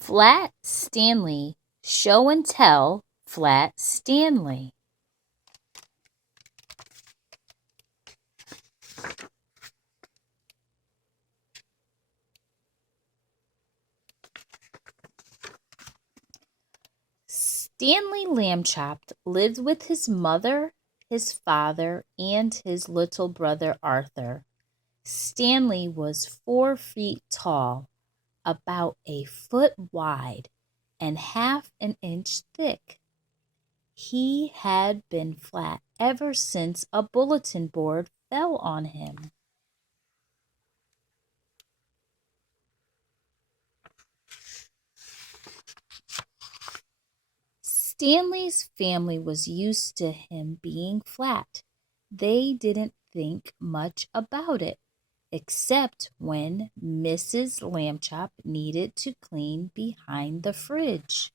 Flat Stanley, show and tell Flat Stanley. Stanley Lambchop lived with his mother, his father, and his little brother Arthur. Stanley was 4 feet tall, about a foot wide, and half an inch thick. He had been flat ever since a bulletin board fell on him. Stanley's family was used to him being flat. They didn't think much about it, except when Mrs. Lambchop needed to clean behind the fridge.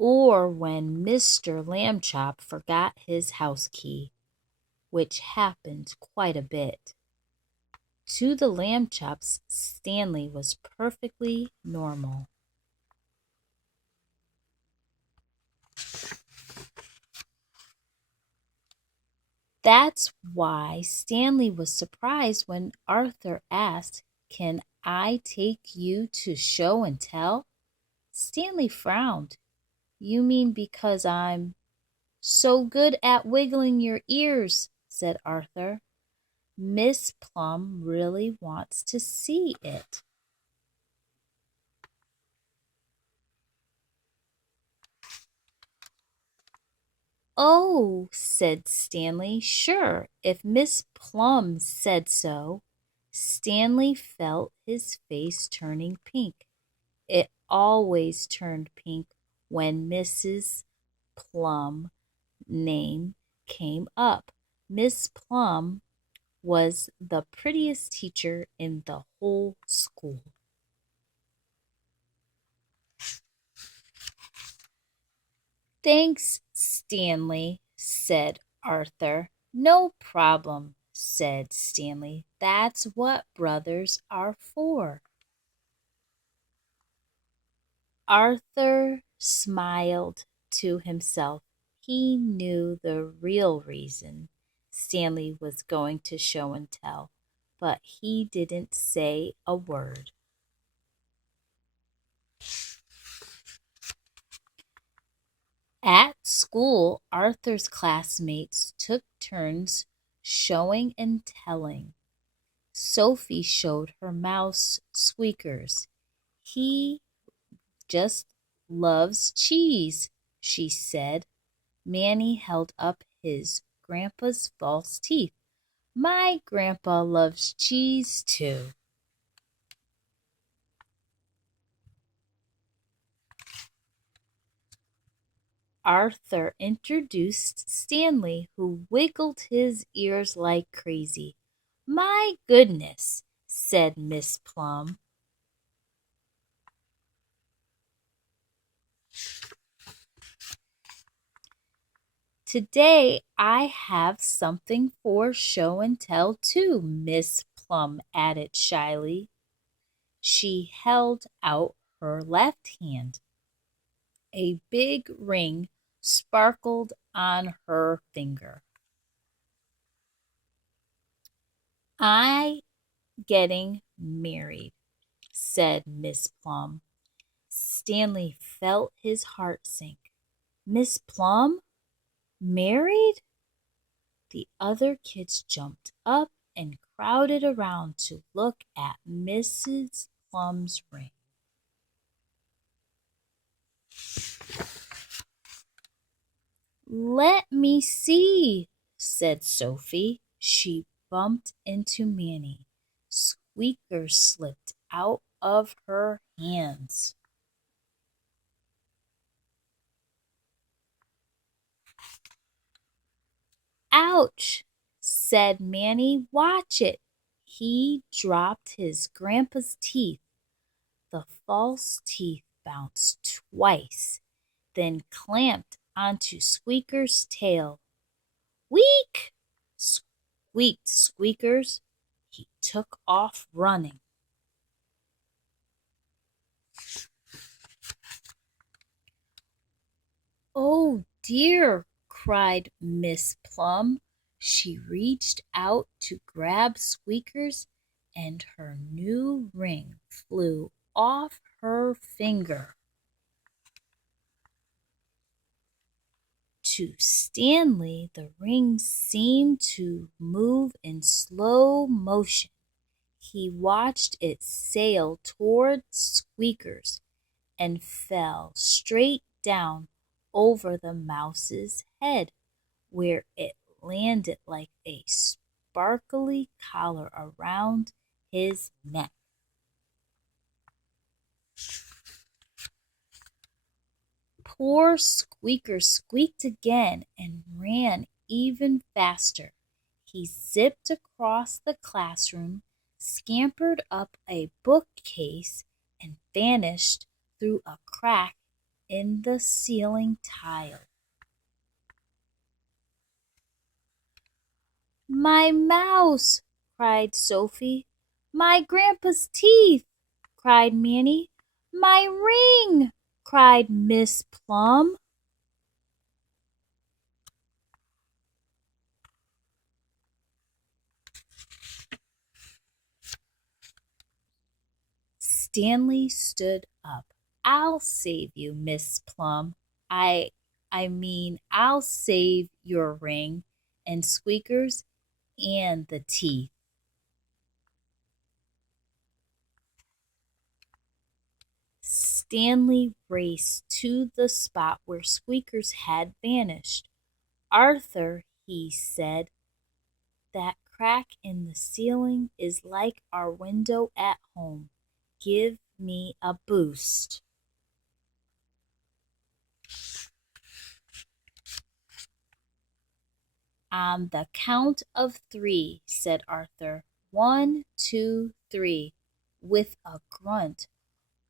Or when Mr. Lambchop forgot his house key, which happened quite a bit. To the Lambchops, Stanley was perfectly normal. That's why Stanley was surprised when Arthur asked, "Can I take you to show and tell?" Stanley frowned. "You mean because I'm so good at wiggling your ears," said Arthur. "Miss Plum really wants to see it." "Oh," said Stanley, "sure, if Miss Plum said so." Stanley felt his face turning pink. It always turned pink when Mrs. Plum name came up. Miss Plum was the prettiest teacher in the whole school. "Thanks, Stanley," said Arthur. "No problem," said Stanley. "That's what brothers are for." Arthur smiled to himself. He knew the real reason Stanley was going to show and tell, but he didn't say a word. At school, Arthur's classmates took turns showing and telling. Sophie showed her mouse Squeakers. "He just loves cheese," she said. Manny held up his grandpa's false teeth. "My grandpa loves cheese too." Arthur introduced Stanley, who wiggled his ears like crazy. "My goodness," said Miss Plum. "Today I have something for show and tell too," Miss Plum added shyly. She held out her left hand. A big ring sparkled on her finger. "I'm getting married," said Miss Plum. Stanley felt his heart sink. "Miss Plum? Married?" The other kids jumped up and crowded around to look at Mrs. Plum's ring. "Let me see," said Sophie. She bumped into Manny. Squeakers slipped out of her hands. "Ouch," said Manny. "Watch it." He dropped his grandpa's teeth. The false teeth bounced twice, then clamped onto Squeaker's tail. "Weak!" squeaked Squeakers. He took off running. "Oh dear!" cried Miss Plum. She reached out to grab Squeakers, and her new ring flew off her finger. To Stanley, the ring seemed to move in slow motion. He watched it sail toward Squeakers and fell straight down over the mouse's head, where it landed like a sparkly collar around his neck. Poor Squeaker squeaked again and ran even faster. He zipped across the classroom, scampered up a bookcase, and vanished through a crack in the ceiling tile. "My mouse!" cried Sophie. "My grandpa's teeth!" cried Manny. "My ring!" cried Miss Plum. Stanley stood up. "I'll save you, Miss Plum. I'll save your ring and Squeakers and the teeth." Stanley raced to the spot where Squeakers had vanished. "Arthur," he said, "that crack in the ceiling is like our window at home. Give me a boost." "On the count of 3, said Arthur. 1, 2, 3. With a grunt,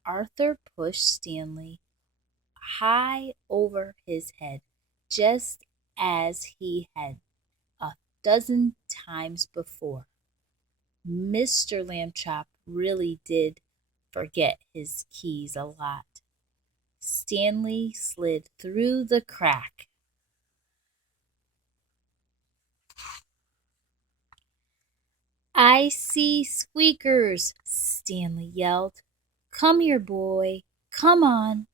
Arthur pushed Stanley high over his head, just as he had a dozen times before. Mr. Lambchop really did forget his keys a lot. Stanley slid through the crack. "I see Squeakers!" Stanley yelled. "Come here, boy. Come on."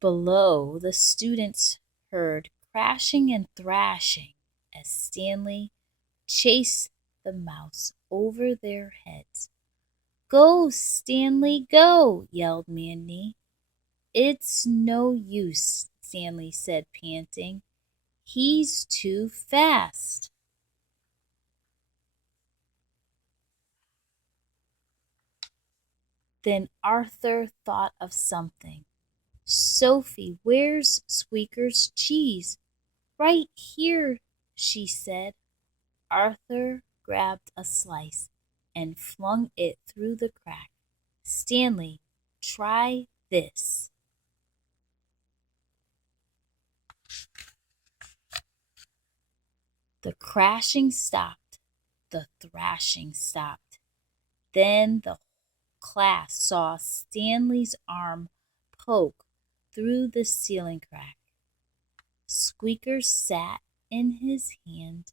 Below, the students heard crashing and thrashing as Stanley chased the mouse over their heads. "Go, Stanley, go!" yelled Manny. "It's no use," Stanley said, panting. "He's too fast." Then Arthur thought of something. "Sophie, where's Squeaker's cheese?" "Right here," she said. Arthur grabbed a slice and flung it through the crack. "Stanley, try this." The crashing stopped. The thrashing stopped. Then the class saw Stanley's arm poke through the ceiling crack. Squeakers sat in his hand,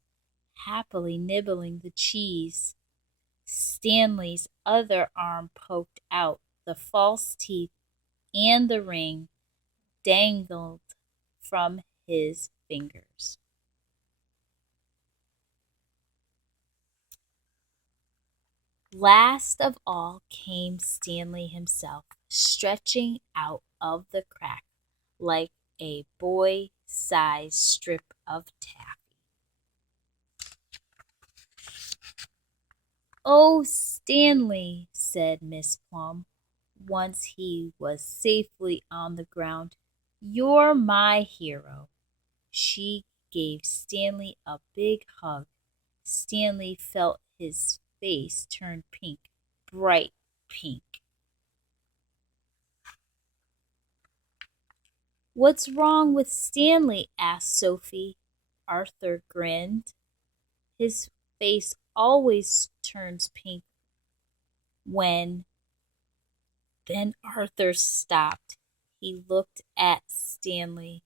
happily nibbling the cheese. Stanley's other arm poked out. The false teeth and the ring dangled from his fingers. Last of all came Stanley himself, stretching out of the crack like a boy-sized strip of taffy. "Oh, Stanley," said Miss Plum, once he was safely on the ground, "you're my hero." She gave Stanley a big hug. Stanley felt his face turn pink, bright pink. What's wrong with Stanley? Asked Sophie. Arthur grinned. His face always turns pink when. Then Arthur stopped. He looked at Stanley.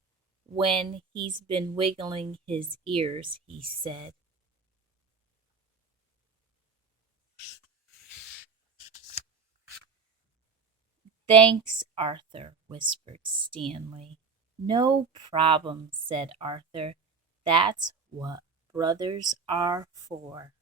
When he's been wiggling his ears, he said. Thanks, Arthur, whispered Stanley. No problem, said Arthur. That's what brothers are for.